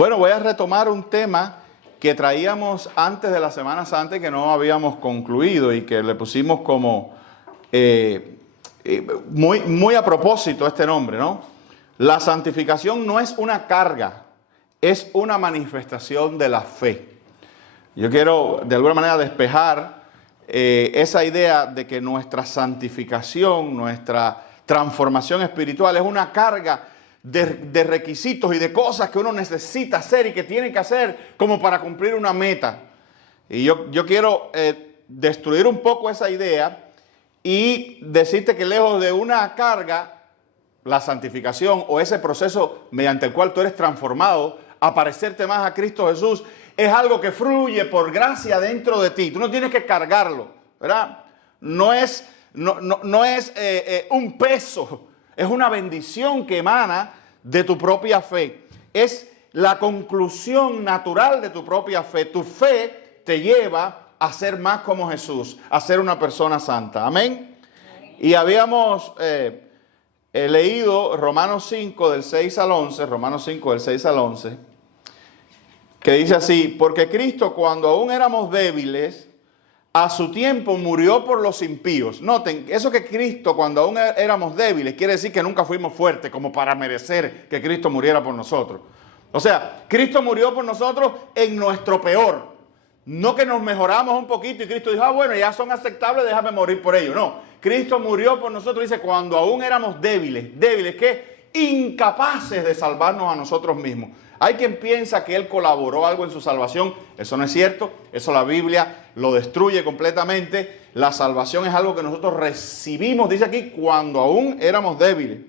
Bueno, voy a retomar un tema que traíamos antes de la Semana Santa y que no habíamos concluido y que le pusimos como muy a propósito este nombre, ¿no? La santificación no es una carga, es una manifestación de la fe. Yo quiero de alguna manera despejar esa idea de que nuestra santificación, nuestra transformación espiritual es una carga de requisitos y de cosas que uno necesita hacer y que tiene que hacer como para cumplir una meta. Y yo quiero destruir un poco esa idea y decirte que lejos de una carga, la santificación o ese proceso mediante el cual tú eres transformado a parecerte más a Cristo Jesús, es algo que fluye por gracia dentro de ti. Tú no tienes que cargarlo, ¿verdad? No es un peso, es una bendición que emana de tu propia fe. Es la conclusión natural de tu propia fe. Tu fe te lleva a ser más como Jesús, a ser una persona santa. Amén. Y habíamos leído Romanos 5 del 6 al 11, Romanos 5 del 6 al 11, que dice así: porque Cristo, cuando aún éramos débiles, a su tiempo murió por los impíos. Noten, eso que Cristo, cuando aún éramos débiles, quiere decir que nunca fuimos fuertes como para merecer que Cristo muriera por nosotros. O sea, Cristo murió por nosotros en nuestro peor. No que nos mejoramos un poquito y Cristo dijo, bueno, ya son aceptables, déjame morir por ellos. No, Cristo murió por nosotros, dice, cuando aún éramos débiles. ¿Débiles qué? Incapaces de salvarnos a nosotros mismos. Hay quien piensa que Él colaboró algo en su salvación. Eso no es cierto. Eso la Biblia lo destruye completamente. La salvación es algo que nosotros recibimos, dice aquí, cuando aún éramos débiles.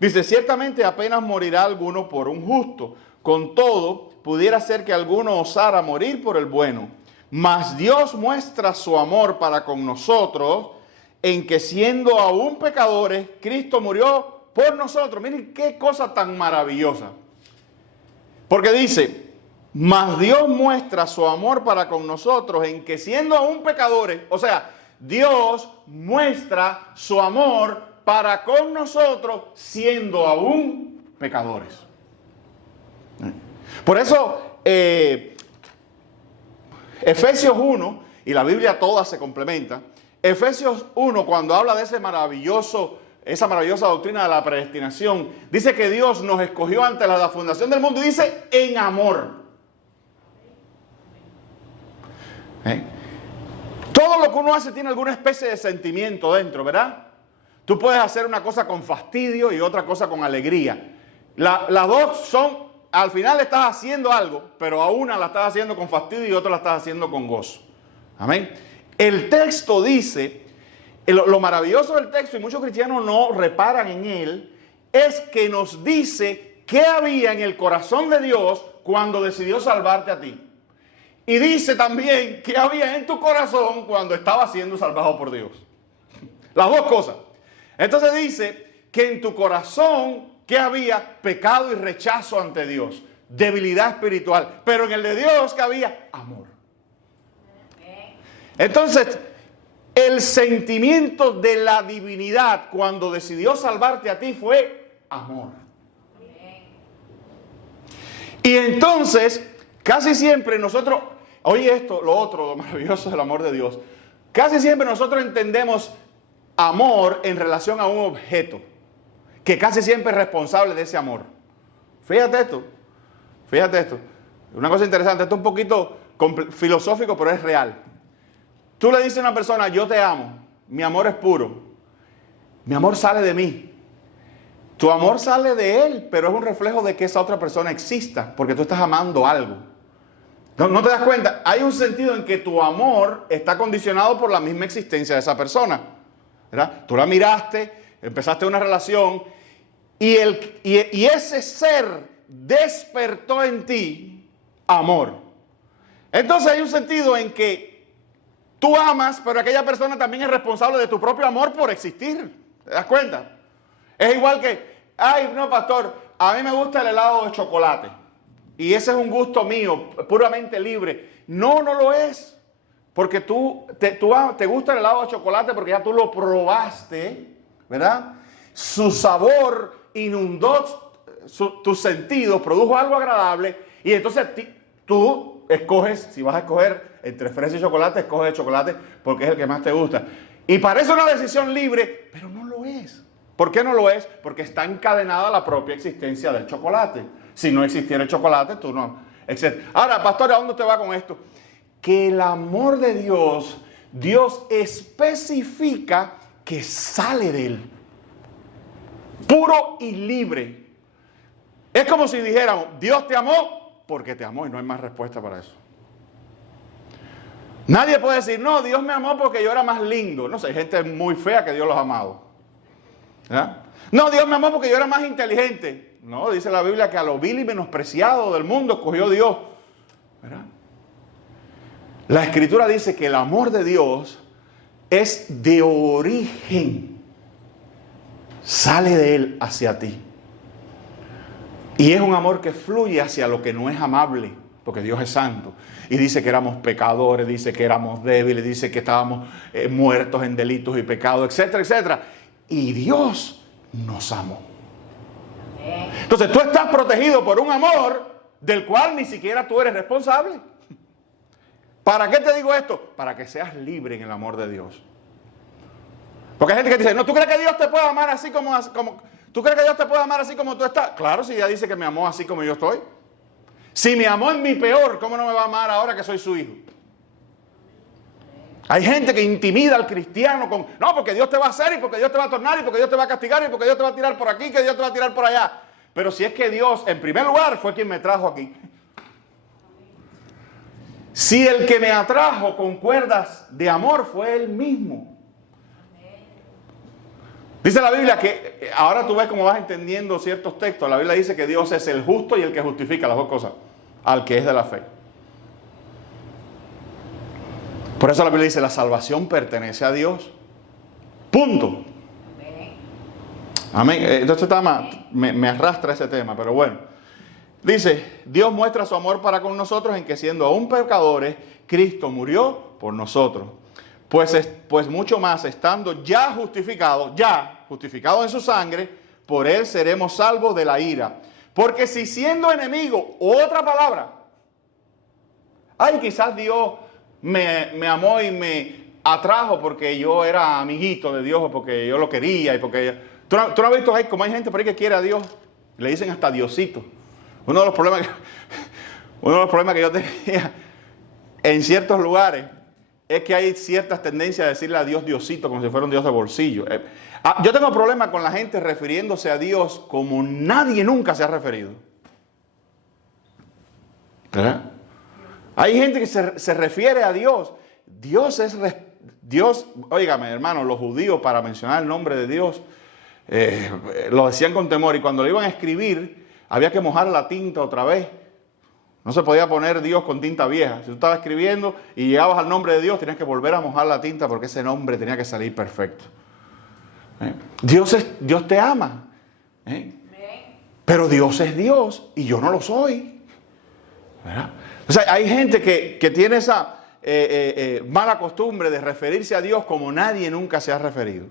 Dice, ciertamente apenas morirá alguno por un justo. Con todo, pudiera ser que alguno osara morir por el bueno. Mas Dios muestra su amor para con nosotros en que siendo aún pecadores, Cristo murió por nosotros. Miren qué cosa tan maravillosa. Porque dice, mas Dios muestra su amor para con nosotros en que siendo aún pecadores, o sea, Dios muestra su amor para con nosotros siendo aún pecadores. Por eso, Efesios 1, y la Biblia toda se complementa, Efesios 1 cuando habla de esa maravillosa doctrina de la predestinación, dice que Dios nos escogió antes de la fundación del mundo y dice en amor. Todo lo que uno hace tiene alguna especie de sentimiento dentro, ¿verdad? Tú puedes hacer una cosa con fastidio y otra cosa con alegría. Las dos son, al final estás haciendo algo, pero a una la estás haciendo con fastidio y otra la estás haciendo con gozo. Amén. El texto dice, lo maravilloso del texto, y muchos cristianos no reparan en él, es que nos dice qué había en el corazón de Dios cuando decidió salvarte a ti. Y dice también qué había en tu corazón cuando estabas siendo salvado por Dios. Las dos cosas. Entonces dice que en tu corazón que había pecado y rechazo ante Dios, debilidad espiritual, pero en el de Dios que había amor. Entonces, el sentimiento de la divinidad cuando decidió salvarte a ti fue amor. Y entonces, casi siempre nosotros, oye esto, lo otro, lo maravilloso del amor de Dios, casi siempre nosotros entendemos amor en relación a un objeto, que casi siempre es responsable de ese amor. Fíjate esto. Una cosa interesante, esto es un poquito filosófico, pero es real. Tú le dices a una persona, yo te amo, mi amor es puro, mi amor sale de mí. Tu amor sale de él, pero es un reflejo de que esa otra persona exista, porque tú estás amando algo. ¿No te das cuenta? Hay un sentido en que tu amor está condicionado por la misma existencia de esa persona, ¿verdad? Tú la miraste, empezaste una relación y ese ser despertó en ti amor. Entonces hay un sentido en que tú amas, pero aquella persona también es responsable de tu propio amor por existir. ¿Te das cuenta? Es igual que, ay, no, pastor, a mí me gusta el helado de chocolate. Y ese es un gusto mío, puramente libre. No, no lo es. Porque te gusta el helado de chocolate porque ya tú lo probaste, ¿verdad? Su sabor inundó tus sentidos, produjo algo agradable y entonces tú escoges, si vas a escoger entre fresa y chocolate, escoges el chocolate porque es el que más te gusta. Y parece una decisión libre, pero no lo es. ¿Por qué no lo es? Porque está encadenada a la propia existencia del chocolate. Si no existiera el chocolate, tú no. Etc. Ahora, pastor, ¿a dónde te va con esto? Que el amor de Dios, Dios especifica que sale de él. Puro y libre. Es como si dijéramos, Dios te amó porque te amó y no hay más respuesta para eso. Nadie puede decir, no, Dios me amó porque yo era más lindo. No sé, hay gente muy fea que Dios los ha amado. ¿Ya? No, Dios me amó porque yo era más inteligente. No, dice la Biblia que a lo vil y menospreciado del mundo escogió Dios. ¿Verdad? La Escritura dice que el amor de Dios es de origen. Sale de Él hacia ti. Y es un amor que fluye hacia lo que no es amable, porque Dios es santo. Y dice que éramos pecadores, dice que éramos débiles, dice que estábamos muertos en delitos y pecados, etcétera, etcétera. Y Dios nos amó. Entonces tú estás protegido por un amor del cual ni siquiera tú eres responsable. ¿Para qué te digo esto? Para que seas libre en el amor de Dios. Porque hay gente que dice, no, ¿tú crees que Dios te puede amar así como ¿tú crees que Dios te puede amar así como tú estás? Claro, si ella dice que me amó así como yo estoy. Si me amó en mi peor, ¿cómo no me va a amar ahora que soy su hijo? Hay gente que intimida al cristiano con, no, porque Dios te va a hacer y porque Dios te va a tornar y porque Dios te va a castigar y porque Dios te va a tirar por aquí, que Dios te va a tirar por allá. Pero si es que Dios, en primer lugar, fue quien me trajo aquí. Si el que me atrajo con cuerdas de amor fue Él mismo. Dice la Biblia que, ahora tú ves cómo vas entendiendo ciertos textos. La Biblia dice que Dios es el justo y el que justifica, las dos cosas, al que es de la fe. Por eso la Biblia dice, la salvación pertenece a Dios. Punto. Amén. Entonces me arrastra ese tema, pero bueno. Dice, Dios muestra su amor para con nosotros en que siendo aún pecadores, Cristo murió por nosotros. Pues mucho más, estando ya justificados en su sangre, por Él seremos salvos de la ira. Porque si siendo enemigo, otra palabra, ay, quizás Dios me amó y me atrajo porque yo era amiguito de Dios o porque yo lo quería y porque... ¿Tú no has visto como hay gente por ahí que quiere a Dios? Le dicen hasta Diosito. Uno de los problemas que yo tenía en ciertos lugares es que hay ciertas tendencias a decirle a Dios Diosito como si fuera un Dios de bolsillo. Yo tengo problemas con la gente refiriéndose a Dios como nadie nunca se ha referido. ¿Verdad? Hay gente que se refiere a Dios. Dios, óigame hermano, los judíos para mencionar el nombre de Dios lo decían con temor y cuando lo iban a escribir había que mojar la tinta otra vez. No se podía poner Dios con tinta vieja. Si tú estabas escribiendo y llegabas al nombre de Dios, tenías que volver a mojar la tinta porque ese nombre tenía que salir perfecto. Dios te ama. Pero Dios es Dios y yo no lo soy. ¿Verdad? O sea, hay gente que tiene esa mala costumbre de referirse a Dios como nadie nunca se ha referido.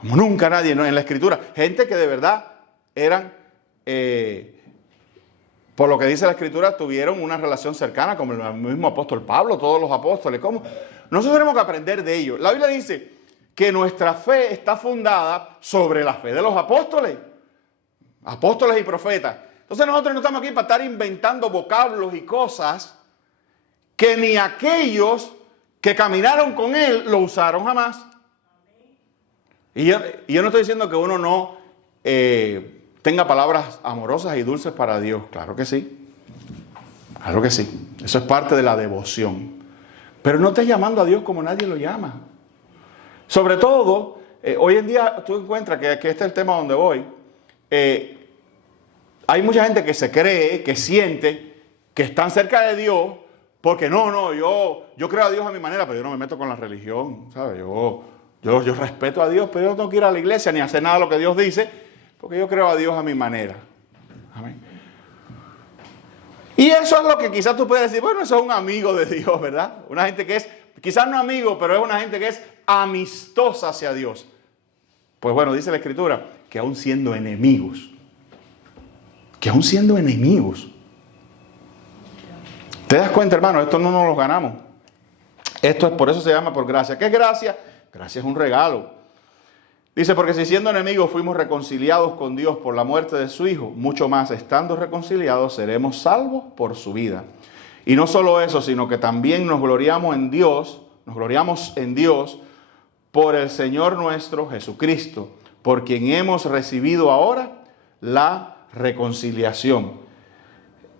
Como nunca nadie, ¿no? En la Escritura. Gente que de verdad eran, por lo que dice la Escritura, tuvieron una relación cercana, como el mismo apóstol Pablo, todos los apóstoles. ¿Cómo? Nosotros tenemos que aprender de ellos. La Biblia dice que nuestra fe está fundada sobre la fe de los apóstoles y profetas. Entonces nosotros no estamos aquí para estar inventando vocablos y cosas que ni aquellos que caminaron con Él lo usaron jamás. Y yo no estoy diciendo que uno no tenga palabras amorosas y dulces para Dios. Claro que sí. Claro que sí. Eso es parte de la devoción. Pero no estés llamando a Dios como nadie lo llama. Sobre todo, hoy en día tú encuentras que este es el tema donde voy. Hay mucha gente que se cree, que siente que están cerca de Dios porque yo creo a Dios a mi manera, pero yo no me meto con la religión, ¿sabes? Yo respeto a Dios, pero yo no tengo que ir a la iglesia ni hacer nada de lo que Dios dice, porque yo creo a Dios a mi manera. Amén. Y eso es lo que quizás tú puedes decir, bueno, eso es un amigo de Dios, ¿verdad? Una gente que es, quizás no amigo, pero es una gente que es amistosa hacia Dios. Pues bueno, dice la Escritura, que aún siendo enemigos, que aún siendo enemigos. ¿Te das cuenta, hermano? Esto no nos lo ganamos. Esto es, por eso se llama por gracia. ¿Qué es gracia? Gracia es un regalo. Dice, porque si siendo enemigos fuimos reconciliados con Dios por la muerte de su Hijo, mucho más estando reconciliados seremos salvos por su vida. Y no solo eso, sino que también nos gloriamos en Dios por el Señor nuestro Jesucristo, por quien hemos recibido ahora la reconciliación.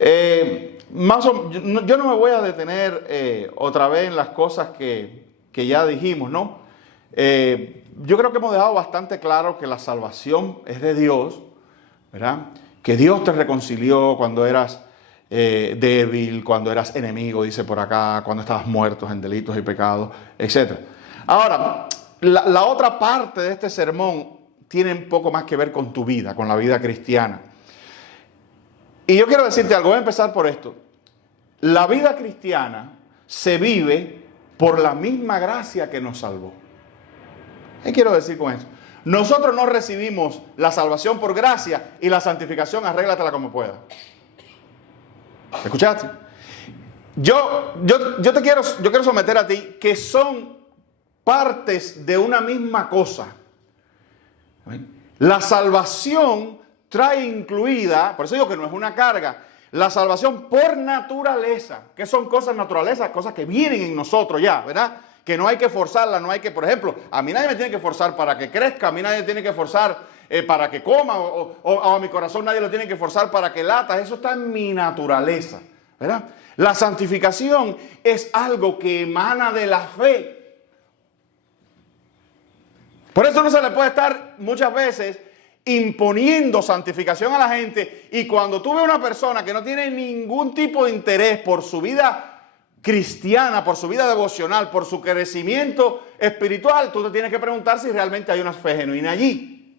Yo no me voy a detener otra vez en las cosas que ya dijimos, ¿no? Yo creo que hemos dejado bastante claro que la salvación es de Dios, ¿verdad? Que Dios te reconcilió cuando eras débil, cuando eras enemigo, dice por acá, cuando estabas muerto en delitos y pecados, etc. Ahora, la otra parte de este sermón tiene un poco más que ver con tu vida, con la vida cristiana. Y yo quiero decirte algo, voy a empezar por esto. La vida cristiana se vive por la misma gracia que nos salvó. ¿Qué quiero decir con esto? Nosotros no recibimos la salvación por gracia y la santificación arréglatela como puedas. ¿Escuchaste? Yo quiero someter a ti que son partes de una misma cosa. La salvación trae incluida, por eso digo que no es una carga, la salvación por naturaleza. ¿Qué son cosas naturalezas? Cosas que vienen en nosotros ya, ¿verdad? Que no hay que forzarla, no hay que, por ejemplo, a mí nadie me tiene que forzar para que crezca, a mí nadie me tiene que forzar para que coma, o a mi corazón nadie lo tiene que forzar para que lata, eso está en mi naturaleza, ¿verdad? La santificación es algo que emana de la fe. Por eso no se le puede estar muchas veces imponiendo santificación a la gente, y cuando tú ves una persona que no tiene ningún tipo de interés por su vida cristiana, por su vida devocional, por su crecimiento espiritual, tú te tienes que preguntar si realmente hay una fe genuina allí.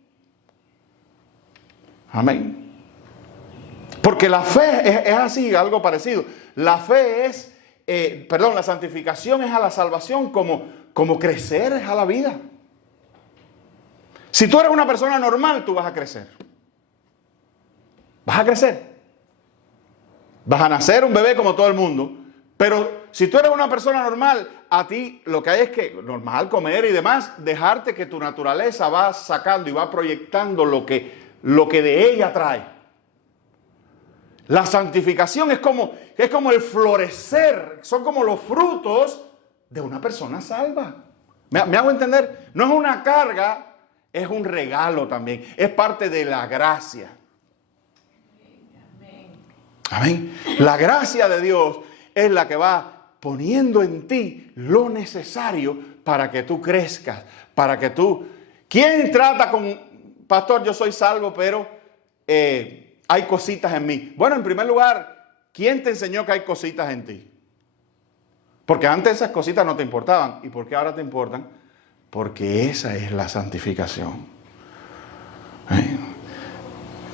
Amén. Porque la fe es así, algo parecido. La fe es, la santificación es a la salvación como crecer es a la vida. Si tú eres una persona normal, tú vas a crecer. Vas a crecer. Vas a nacer un bebé como todo el mundo. Pero si tú eres una persona normal, a ti lo que hay es que, normal, comer y demás, dejarte que tu naturaleza va sacando y va proyectando lo que de ella trae. La santificación es como el florecer, son como los frutos de una persona salva. ¿Me hago entender? No es una carga, es un regalo también, es parte de la gracia. Amén. La gracia de Dios es la que va poniendo en ti lo necesario para que tú crezcas, para que tú... ¿Quién trata con, pastor, yo soy salvo, pero hay cositas en mí? Bueno, en primer lugar, ¿quién te enseñó que hay cositas en ti? Porque antes esas cositas no te importaban. ¿Y por qué ahora te importan? Porque esa es la santificación.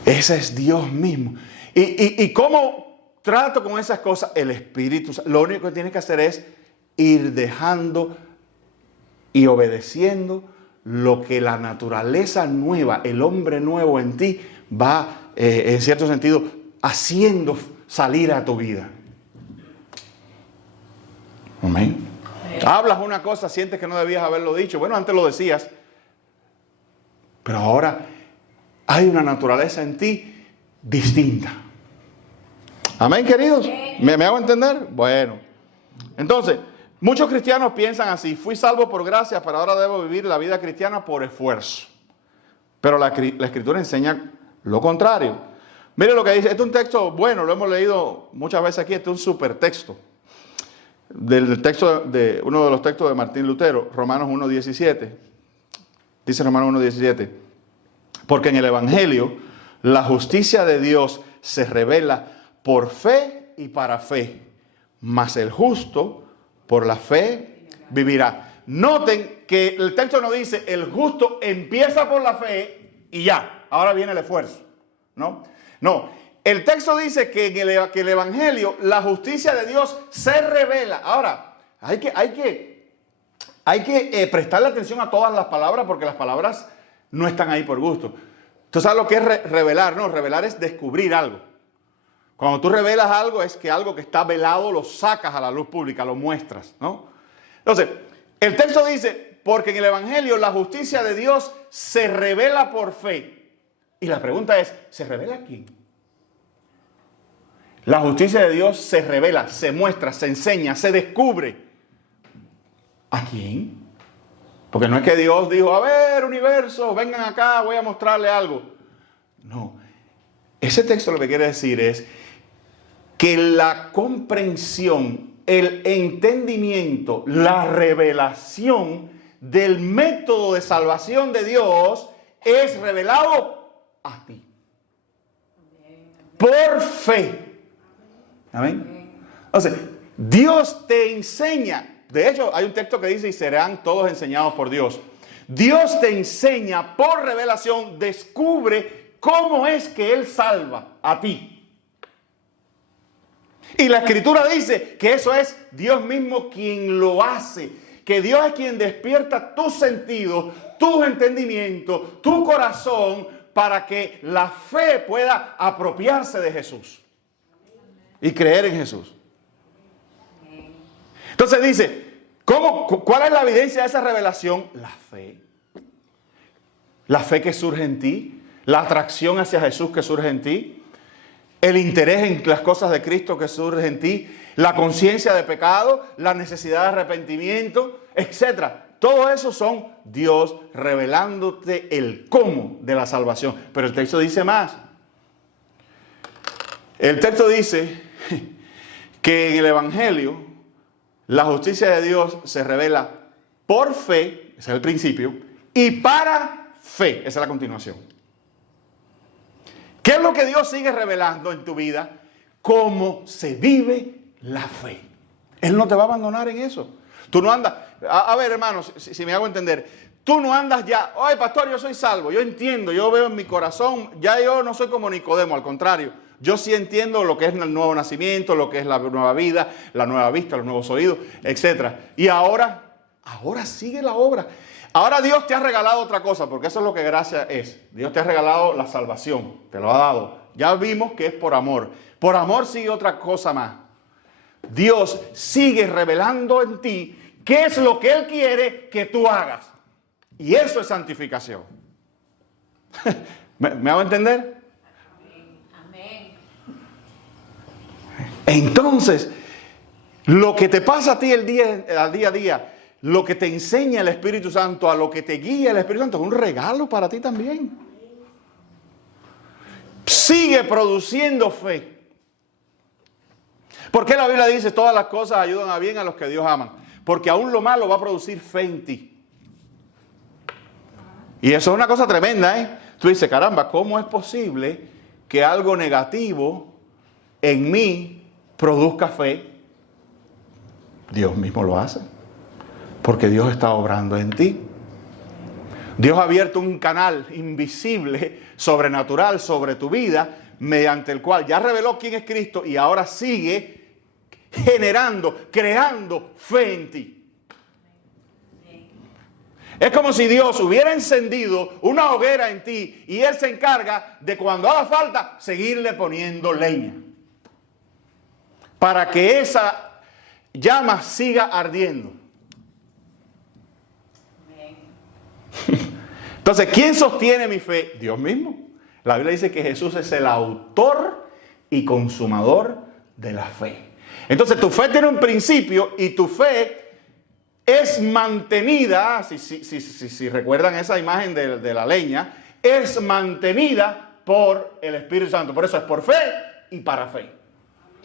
Ese es Dios mismo. ¿Y cómo trato con esas cosas? El Espíritu. Lo único que tienes que hacer es ir dejando y obedeciendo lo que la naturaleza nueva, el hombre nuevo en ti va, en cierto sentido, haciendo salir a tu vida. Amén. Hablas una cosa, sientes que no debías haberlo dicho. Bueno, antes lo decías, pero ahora hay una naturaleza en ti distinta. Amén, queridos. ¿Me hago entender? Bueno, entonces, muchos cristianos piensan así: fui salvo por gracia, pero ahora debo vivir la vida cristiana por esfuerzo. Pero la Escritura enseña lo contrario. Mire lo que dice. Este es un texto bueno, lo hemos leído muchas veces aquí. Este es un super texto. Del texto de uno de los textos de Martín Lutero, Romanos 1:17. Dice Romanos 1:17: porque en el Evangelio la justicia de Dios se revela por fe y para fe, mas el justo por la fe vivirá. Noten que el texto no dice el justo empieza por la fe y ya, ahora viene el esfuerzo. No. El texto dice que en el Evangelio la justicia de Dios se revela. Ahora, hay que prestarle atención a todas las palabras, porque las palabras no están ahí por gusto. ¿Tú sabes lo que es revelar? No, revelar es descubrir algo. Cuando tú revelas algo es que algo que está velado lo sacas a la luz pública, lo muestras, ¿no? Entonces, el texto dice, porque en el Evangelio la justicia de Dios se revela por fe. Y la pregunta es, ¿se revela a quién? La justicia de Dios se revela, se muestra, se enseña, se descubre. ¿A quién? Porque no es que Dios dijo, a ver, universo, vengan acá, voy a mostrarle algo. No. Ese texto lo que quiere decir es que la comprensión, el entendimiento, la revelación del método de salvación de Dios es revelado a ti. Por fe. Amén. Entonces, Dios te enseña. De hecho, hay un texto que dice, y serán todos enseñados por Dios. Dios te enseña por revelación, descubre cómo es que Él salva a ti. Y la Escritura dice que eso es Dios mismo quien lo hace. Que Dios es quien despierta tus sentidos, tus entendimientos, tu corazón, para que la fe pueda apropiarse de Jesús. Y creer en Jesús. Entonces dice, ¿cuál es la evidencia de esa revelación? La fe. La fe que surge en ti, la atracción hacia Jesús que surge en ti, el interés en las cosas de Cristo que surge en ti, la conciencia de pecado, la necesidad de arrepentimiento, etc. Todo eso son Dios revelándote el cómo de la salvación. Pero el texto dice más. El texto dice que en el Evangelio la justicia de Dios se revela por fe, ese es el principio, y para fe, esa es la continuación. ¿Qué es lo que Dios sigue revelando en tu vida? Cómo se vive la fe. Él no te va a abandonar en eso. Tú no andas, a ver hermanos, si me hago entender, tú no andas ya, ay pastor, yo soy salvo, yo entiendo, yo veo en mi corazón, ya yo no soy como Nicodemo, al contrario. Yo sí entiendo lo que es el nuevo nacimiento, lo que es la nueva vida, la nueva vista, los nuevos oídos, etc. Y ahora sigue la obra. Ahora Dios te ha regalado otra cosa, porque eso es lo que gracia es. Dios te ha regalado la salvación, te lo ha dado. Ya vimos que es por amor. Por amor sigue otra cosa más. Dios sigue revelando en ti qué es lo que Él quiere que tú hagas. Y eso es santificación. ¿Me hago entender? Entonces, lo que te pasa a ti al día a día, lo que te enseña el Espíritu Santo, a lo que te guía el Espíritu Santo, es un regalo para ti también. Sigue produciendo fe. ¿Por qué la Biblia dice todas las cosas ayudan a bien a los que Dios ama? Porque aún lo malo va a producir fe en ti. Y eso es una cosa tremenda, ¿eh? Tú dices, caramba, ¿cómo es posible que algo negativo en mí produzca fe? Dios mismo lo hace. Porque Dios está obrando en ti. Dios ha abierto un canal invisible, sobrenatural sobre tu vida, mediante el cual ya reveló quién es Cristo y ahora sigue generando, creando fe en ti. Es como si Dios hubiera encendido una hoguera en ti y Él se encarga de cuando haga falta seguirle poniendo leña. Para que esa llama siga ardiendo. Entonces, ¿quién sostiene mi fe? Dios mismo. La Biblia dice que Jesús es el autor y consumador de la fe. Entonces, tu fe tiene un principio y tu fe es mantenida, si recuerdan esa imagen de la leña, es mantenida por el Espíritu Santo. Por eso es por fe y para fe.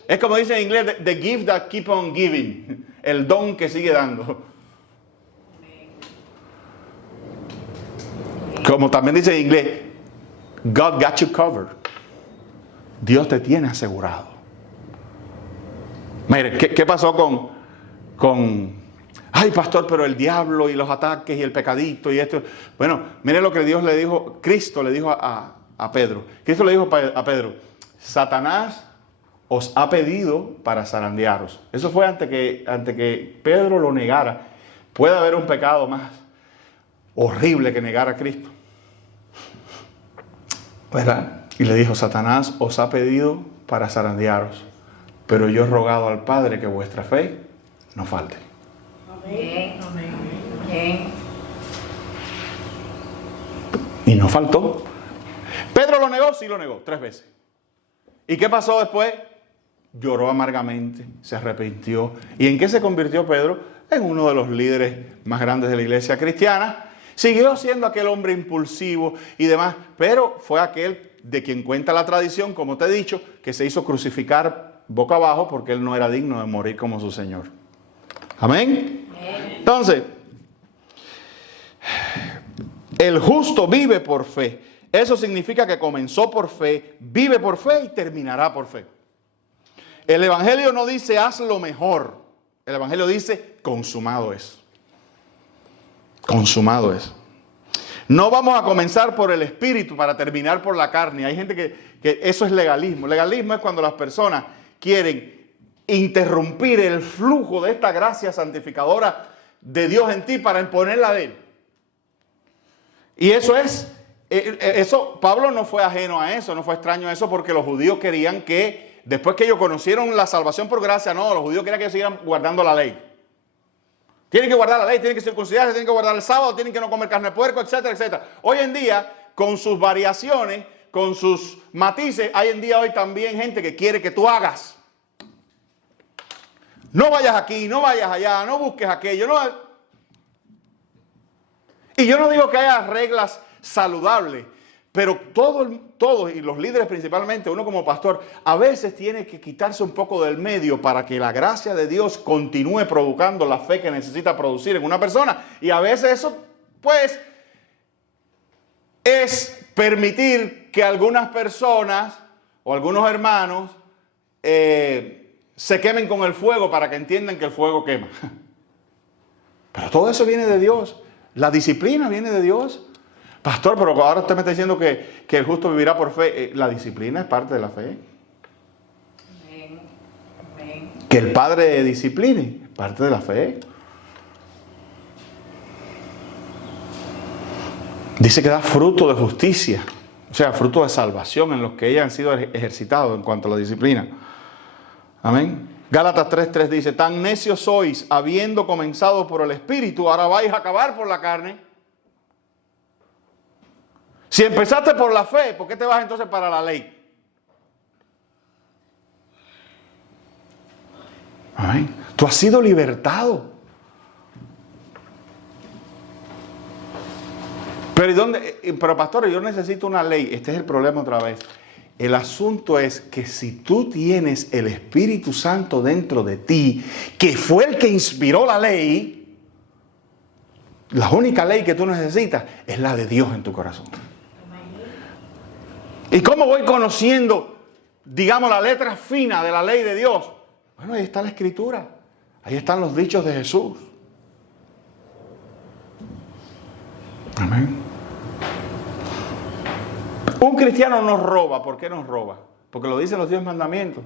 Es como dice en inglés, the gift that keep on giving. El don que sigue dando. Como también dice en inglés, God got you covered. Dios te tiene asegurado. Mire, ¿qué pasó ay pastor, pero el diablo y los ataques y el pecadito y esto? Bueno, mire lo que Dios le dijo, Cristo le dijo a Pedro. Cristo le dijo a Pedro, Satanás os ha pedido para zarandearos. Eso fue antes que Pedro lo negara. Puede haber un pecado más horrible que negar a Cristo. ¿verdad? Y le dijo, Satanás os ha pedido para zarandearos, pero yo he rogado al Padre que vuestra fe no falte. Amén. Amén. Y no faltó. Pedro lo negó, sí lo negó, 3 veces. ¿Y qué pasó después? Lloró amargamente, se arrepintió. ¿Y en qué se convirtió Pedro? En uno de los líderes más grandes de la iglesia cristiana. Siguió siendo aquel hombre impulsivo y demás, pero fue aquel de quien cuenta la tradición, como te he dicho, que se hizo crucificar boca abajo porque él no era digno de morir como su Señor. Amén. Entonces, el justo vive por fe. Eso significa que comenzó por fe, vive por fe y terminará por fe. El Evangelio no dice haz lo mejor. El Evangelio dice consumado es. Consumado es. No vamos a comenzar por el Espíritu para terminar por la carne. Hay gente que eso es legalismo. Legalismo es cuando las personas quieren interrumpir el flujo de esta gracia santificadora de Dios en ti para imponerla de Él. Y eso Pablo no fue ajeno a eso, no fue extraño a eso, porque los judíos querían que, después que ellos conocieron la salvación por gracia, no, los judíos querían que ellos siguieran guardando la ley. Tienen que guardar la ley, tienen que circuncidarse, tienen que guardar el sábado, tienen que no comer carne de puerco, etcétera, etcétera. Hoy en día, con sus variaciones, con sus matices, hay en día hoy también gente que quiere que tú hagas. No vayas aquí, no vayas allá, no busques aquello. No. Y yo no digo que haya reglas saludables, pero todos, y los líderes principalmente, uno como pastor, a veces tiene que quitarse un poco del medio para que la gracia de Dios continúe provocando la fe que necesita producir en una persona. Y a veces eso, pues, es permitir que algunas personas o algunos hermanos se quemen con el fuego para que entiendan que el fuego quema. Pero todo eso viene de Dios. La disciplina viene de Dios. Pastor, pero ahora usted me está diciendo que el justo vivirá por fe. La disciplina es parte de la fe. Amén. Amén. Que el Padre discipline es parte de la fe. Dice que da fruto de justicia, o sea, fruto de salvación en los que ellos han sido ejercitados en cuanto a la disciplina. Amén. Gálatas 3:3 dice, tan necios sois, habiendo comenzado por el Espíritu, ahora vais a acabar por la carne. Si empezaste por la fe, ¿por qué te vas entonces para la ley? Amén. Tú has sido libertado. Pero pastor, yo necesito una ley. Este es el problema otra vez. El asunto es que si tú tienes el Espíritu Santo dentro de ti, que fue el que inspiró la ley, la única ley que tú necesitas es la de Dios en tu corazón. ¿Y cómo voy conociendo, digamos, la letra fina de la ley de Dios? Bueno, ahí está la Escritura. Ahí están los dichos de Jesús. Amén. Un cristiano no roba. ¿Por qué no roba? Porque lo dicen los 10 mandamientos.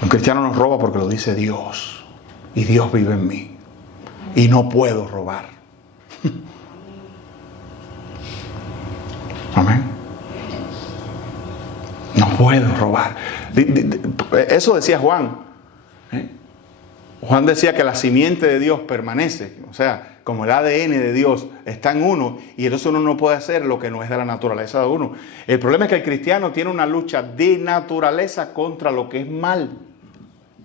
Un cristiano no roba porque lo dice Dios. Y Dios vive en mí. Y no puedo robar. Amén. No puedo robar. Eso decía Juan. Juan decía que la simiente de Dios permanece. O sea, como el ADN de Dios está en uno. Y entonces uno no puede hacer lo que no es de la naturaleza de uno. El problema es que el cristiano tiene una lucha de naturaleza contra lo que es mal.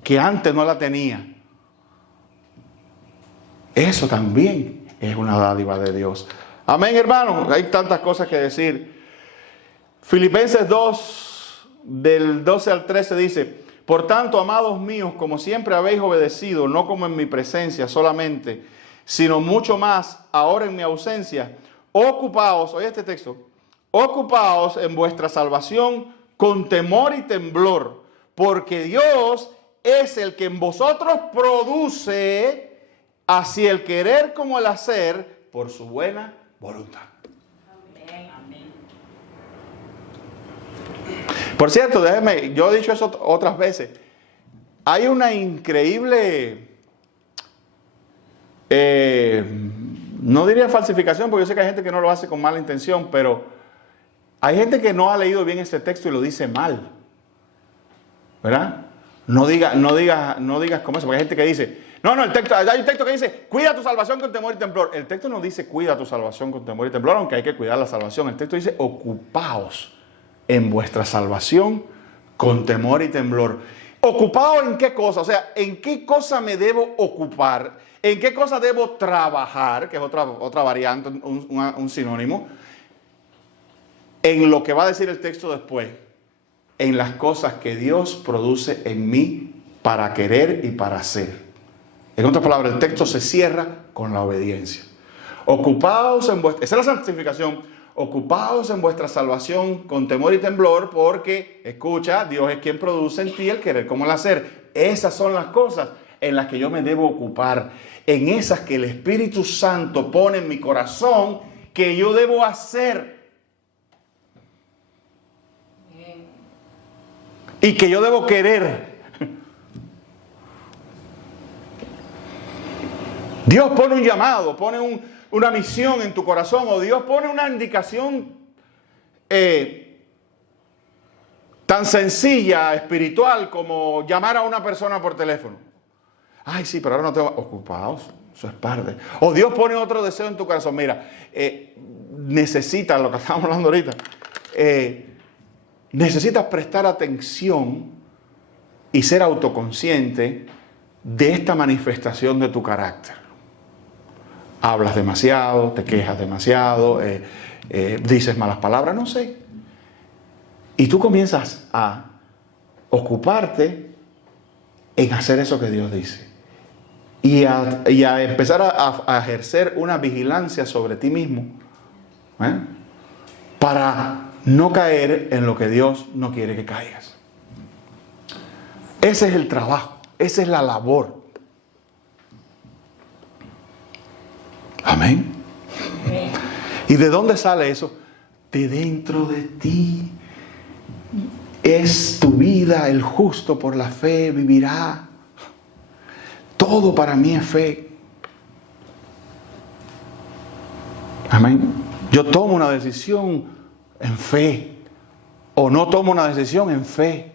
Que antes no la tenía. Eso también es una dádiva de Dios. Amén, hermanos. Hay tantas cosas que decir. Filipenses 2, del 12 al 13 dice, por tanto, amados míos, como siempre habéis obedecido, no como en mi presencia solamente, sino mucho más ahora en mi ausencia, ocupaos, oye este texto, ocupaos en vuestra salvación con temor y temblor, porque Dios es el que en vosotros produce así el querer como el hacer por su buena voluntad. Amén. Por cierto, déjeme, yo he dicho eso otras veces. Hay una increíble no diría falsificación, porque yo sé que hay gente que no lo hace con mala intención, pero hay gente que no ha leído bien este texto y lo dice mal. ¿Verdad? No digas como eso, porque hay gente que dice, no, el texto, hay un texto que dice, cuida tu salvación con temor y temblor. El texto no dice cuida tu salvación con temor y temblor, aunque hay que cuidar la salvación. El texto dice, ocupaos en vuestra salvación con temor y temblor. ¿Ocupado en qué cosa? O sea, ¿en qué cosa me debo ocupar? ¿En qué cosa debo trabajar? Que es otra variante, un sinónimo. En lo que va a decir el texto después. En las cosas que Dios produce en mí para querer y para hacer. En otras palabras, el texto se cierra con la obediencia. Ocupaos en vuestra... Esa es la santificación. Ocupaos en vuestra salvación con temor y temblor, porque, escucha, Dios es quien produce en ti el querer como el hacer. Esas son las cosas en las que yo me debo ocupar. En esas que el Espíritu Santo pone en mi corazón que yo debo hacer. Y que yo debo querer. Dios pone un llamado, pone una misión en tu corazón, o Dios pone una indicación tan sencilla, espiritual, como llamar a una persona por teléfono. Ay, sí, pero ahora no tengo... Ocupados, eso es parte. O Dios pone otro deseo en tu corazón. Mira, necesitas, lo que estamos hablando ahorita, necesitas prestar atención y ser autoconsciente de esta manifestación de tu carácter. Hablas demasiado, te quejas demasiado, dices malas palabras, no sé. Y tú comienzas a ocuparte en hacer eso que Dios dice. Y a empezar a ejercer una vigilancia sobre ti mismo. Para no caer en lo que Dios no quiere que caigas. Ese es el trabajo, esa es la labor. Amén. Amén. ¿Y de dónde sale eso? De dentro de ti. Es tu vida, el justo por la fe vivirá. Todo para mí es fe. Amén. Yo tomo una decisión en fe. O no tomo una decisión en fe.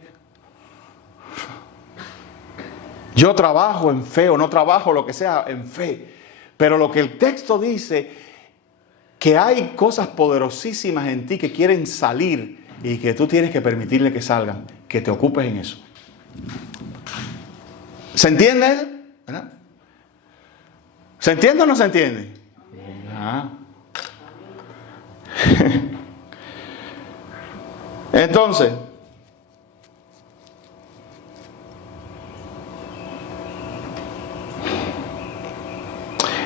Yo trabajo en fe o no trabajo lo que sea en fe. Pero lo que el texto dice, que hay cosas poderosísimas en ti que quieren salir y que tú tienes que permitirle que salgan, que te ocupes en eso. ¿Se entiende? ¿Verdad? ¿Se entiende o no se entiende? Ah. Entonces,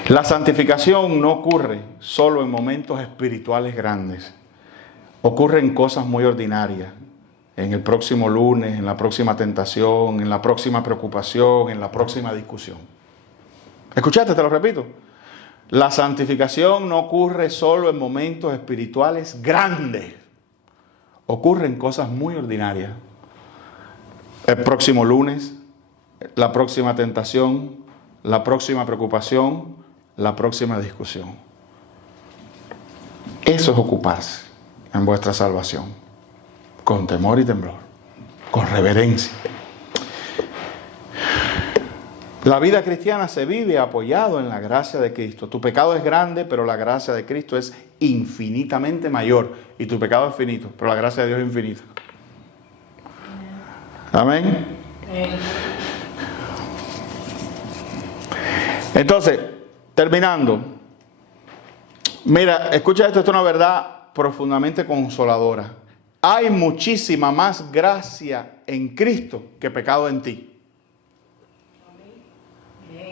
la santificación no ocurre solo en momentos espirituales grandes. Ocurre en cosas muy ordinarias. En el próximo lunes, en la próxima tentación, en la próxima preocupación, en la próxima discusión. ¿Escuchaste? Te lo repito. La santificación no ocurre solo en momentos espirituales grandes. Ocurre en cosas muy ordinarias. El próximo lunes, la próxima tentación, la próxima preocupación, la próxima discusión. Eso es ocuparse en vuestra salvación, con temor y temblor, con reverencia. La vida cristiana se vive apoyado en la gracia de Cristo. Tu pecado es grande, pero la gracia de Cristo es infinitamente mayor. Y tu pecado es finito, pero la gracia de Dios es infinita. Amén. Entonces, terminando. Mira, escucha esto es una verdad profundamente consoladora. Hay muchísima más gracia en Cristo que pecado en ti.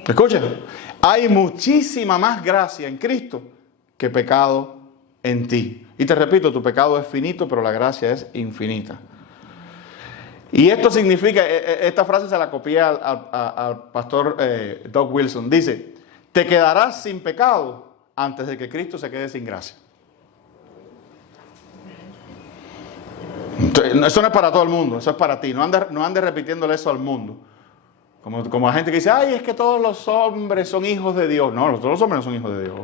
Escucha, hay muchísima más gracia en Cristo que pecado en ti. Y te repito, tu pecado es finito, pero la gracia es infinita. Y esto significa, esta frase se la copié al pastor Doug Wilson. Dice, te quedarás sin pecado antes de que Cristo se quede sin gracia. Entonces, eso no es para todo el mundo, eso es para ti. No andes repitiéndole eso al mundo. Como la gente que dice, ay, es que todos los hombres son hijos de Dios. No, todos los hombres no son hijos de Dios.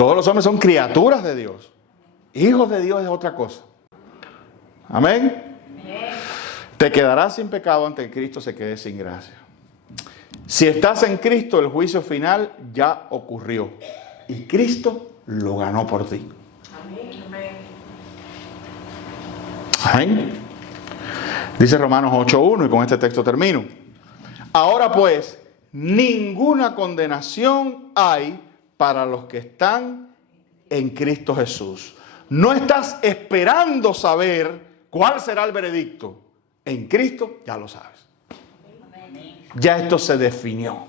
Todos los hombres son criaturas de Dios. Hijos de Dios es otra cosa. Amén. Te quedarás sin pecado ante que Cristo se quede sin gracia. Si estás en Cristo, el juicio final ya ocurrió. Y Cristo lo ganó por ti. Amén. Dice Romanos 8:1 y con este texto termino. Ahora pues, ninguna condenación hay para los que están en Cristo Jesús. No estás esperando saber cuál será el veredicto. En Cristo ya lo sabes. Ya esto se definió.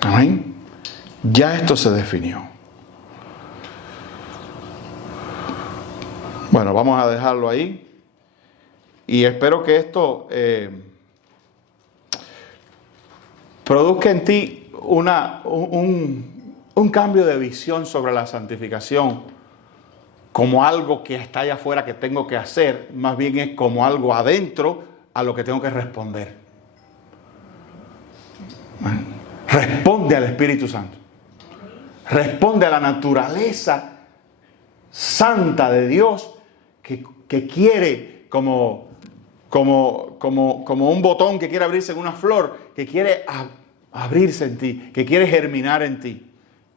Amén. Ya esto se definió. Bueno, vamos a dejarlo ahí. Y espero que esto produzca en ti un cambio de visión sobre la santificación como algo que está allá afuera que tengo que hacer. Más bien es como algo adentro a lo que tengo que responder. Responde al Espíritu Santo. Responde a la naturaleza santa de Dios que quiere como un botón que quiere abrirse en una flor, que quiere abrirse en ti, que quiere germinar en ti,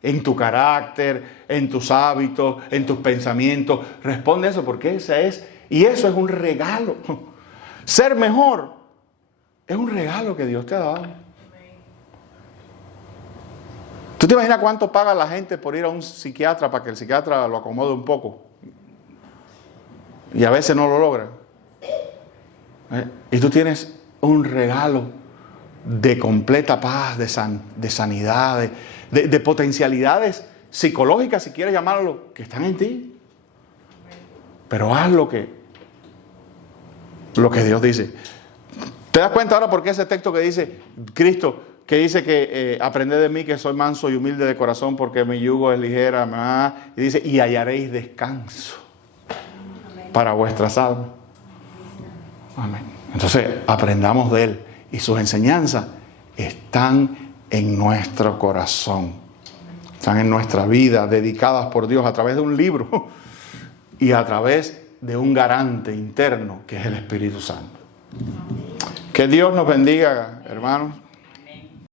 en tu carácter, en tus hábitos, en tus pensamientos. Responde a eso porque ese es, y eso es un regalo. Ser mejor es un regalo que Dios te ha dado. ¿Tú te imaginas cuánto paga la gente por ir a un psiquiatra para que el psiquiatra lo acomode un poco? Y a veces no lo logra. Y tú tienes un regalo de completa paz, de sanidad, de potencialidades psicológicas, si quieres llamarlo, que están en ti. Pero haz lo que Dios dice. ¿Te das cuenta ahora por qué ese texto que dice Cristo, que dice que aprended de mí que soy manso y humilde de corazón porque mi yugo es ligera, y dice, y hallaréis descanso para vuestras almas? Amén. Entonces, aprendamos de Él y sus enseñanzas están en nuestro corazón, están en nuestra vida, dedicadas por Dios a través de un libro y a través de un garante interno que es el Espíritu Santo. Que Dios nos bendiga, hermanos.